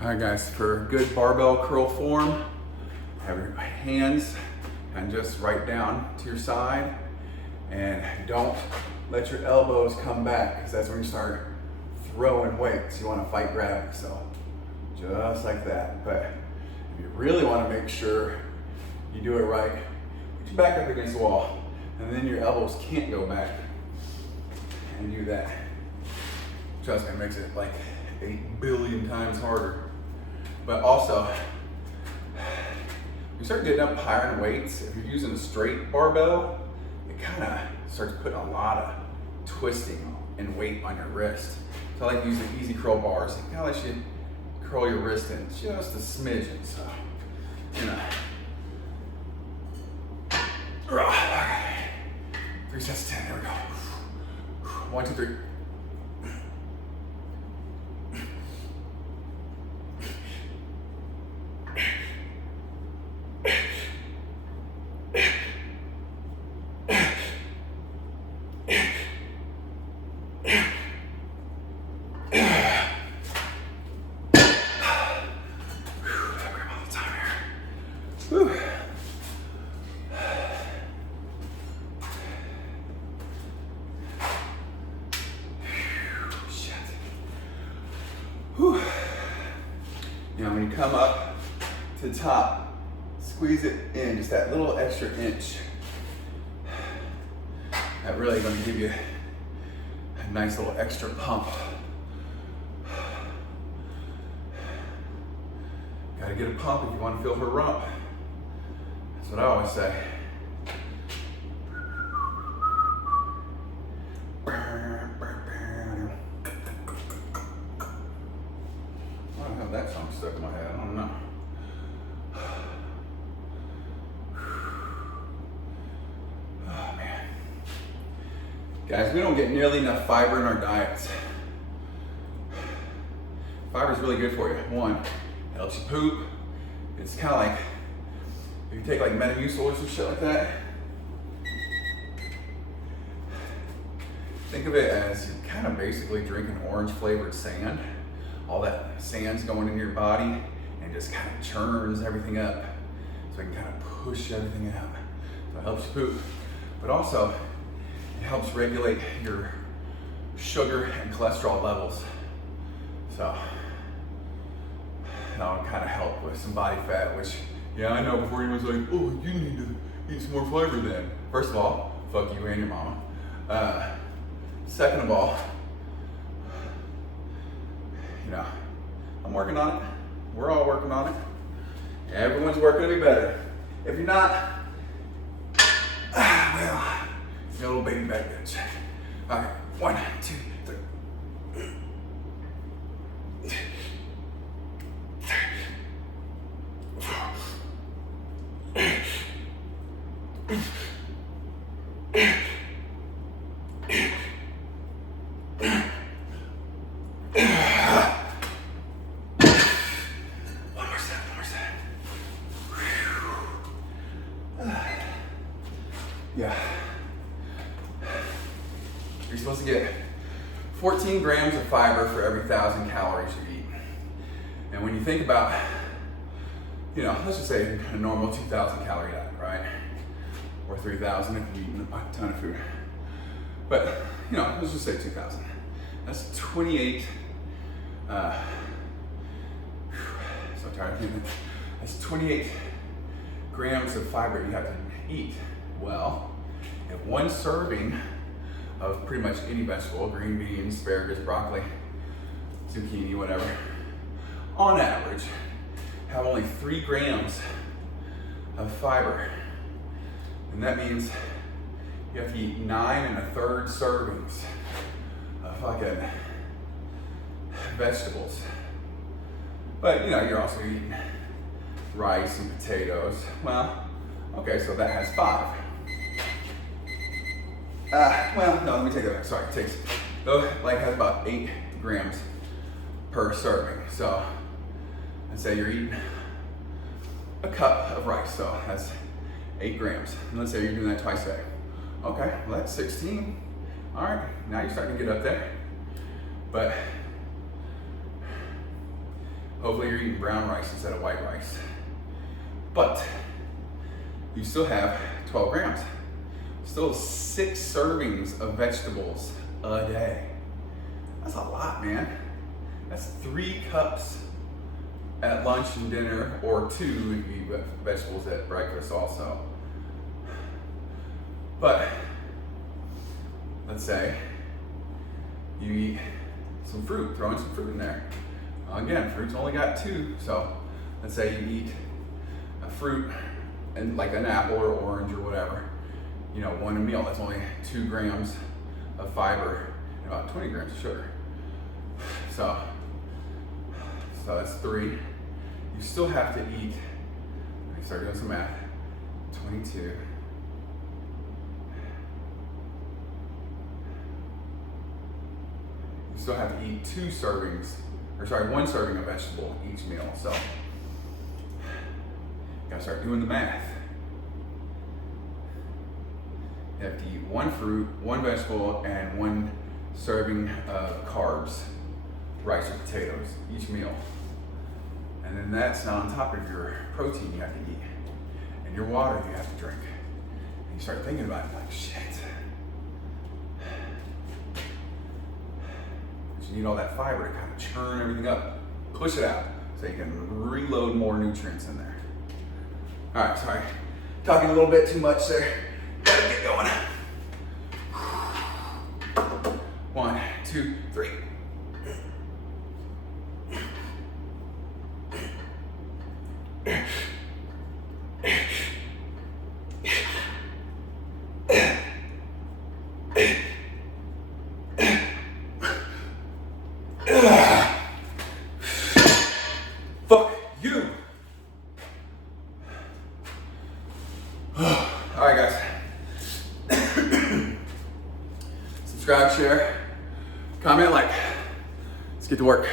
All right guys, for good barbell curl form, have your hands and just right down to your side, and don't let your elbows come back, because that's when you start throwing weights. You want to fight gravity, so just like that. But if you really want to make sure you do it right, put your back up against the wall, and then your elbows can't go back, and do that. Trust me, it makes it like 8 billion times harder. But also, you start getting up higher in weights. If you're using a straight barbell, it kind of starts putting a lot of twisting and weight on your wrist. So I like using easy curl bars. It kind of lets you curl your wrist in just a smidgen. So, you know. 3 sets of 10, there we go. 1, 2, 3. Now when you come up to the top, squeeze it in, just that little extra inch. That really gonna give you a nice little extra pump. Gotta get a pump if you wanna feel her rump. That's what I always say. That song stuck in my head, I don't know. Oh man. Guys, we don't get nearly enough fiber in our diets. Fiber is really good for you. One, it helps you poop. It's kind of like, if you take like Metamucil or some shit like that, think of it as you're kind of basically drinking orange flavored sand. All that sand's going into your body and just kind of churns everything up, so it can kind of push everything out. So it helps you poop, but also it helps regulate your sugar and cholesterol levels. So that'll kind of help with some body fat, which, yeah, I know before you was like, oh, you need to eat some more fiber then. First of all, fuck you and your mama. Second of all, you know, I'm working on it. We're all working on it. Everyone's working to be better. If you're not, well, you're a little baby back bitch. All right, 1, 2, 3. Yeah. You're supposed to get 14 grams of fiber for every 1,000 calories you eat. And when you think about, you know, let's just say a normal 2,000 calorie diet, right? Or 3,000 if you're eating a ton of food. But, you know, let's just say 2,000. That's 28, so tired of thinking. That's 28 grams of fiber you have to eat. Well, if one serving of pretty much any vegetable, green beans, asparagus, broccoli, zucchini, whatever, on average, have only 3 grams of fiber. And that means you have to eat 9 1/3 servings of fucking vegetables. But you know, you're also eating rice and potatoes. Well, okay, so that has 5. Well, no, let me take that back. Sorry, it takes, has about 8 grams per serving. So let's say you're eating a cup of rice, so that's 8 grams. And let's say you're doing that twice a day. Okay, well that's 16. All right, now you're starting to get up there. But Hopefully you're eating brown rice instead of white rice. But you still have 12 grams. Still 6 servings of vegetables a day. That's a lot, man. That's 3 cups at lunch and dinner, or 2 if you eat vegetables at breakfast also. But let's say you eat some fruit, throw in some fruit in there. Again, fruit's only got 2, so let's say you eat a fruit and like an apple or orange or whatever, you know, one meal. That's only 2 grams of fiber and about 20 grams of sugar. So that's 3. You still have to eat, let me start doing some math, 22. You still have to eat 1 serving of vegetable each meal. So you gotta start doing the math. You have to eat 1 fruit, 1 vegetable, and 1 serving of carbs, rice or potatoes, each meal. And then that's not on top of your protein you have to eat, and your water you have to drink. And you start thinking about it like, shit. You need all that fiber to kind of churn everything up, push it out, so you can reload more nutrients in there. All right, sorry, talking a little bit too much there. Gotta get going. 1, 2, 3. Fuck you. All right, guys. Subscribe, share, comment, like. Let's get to work.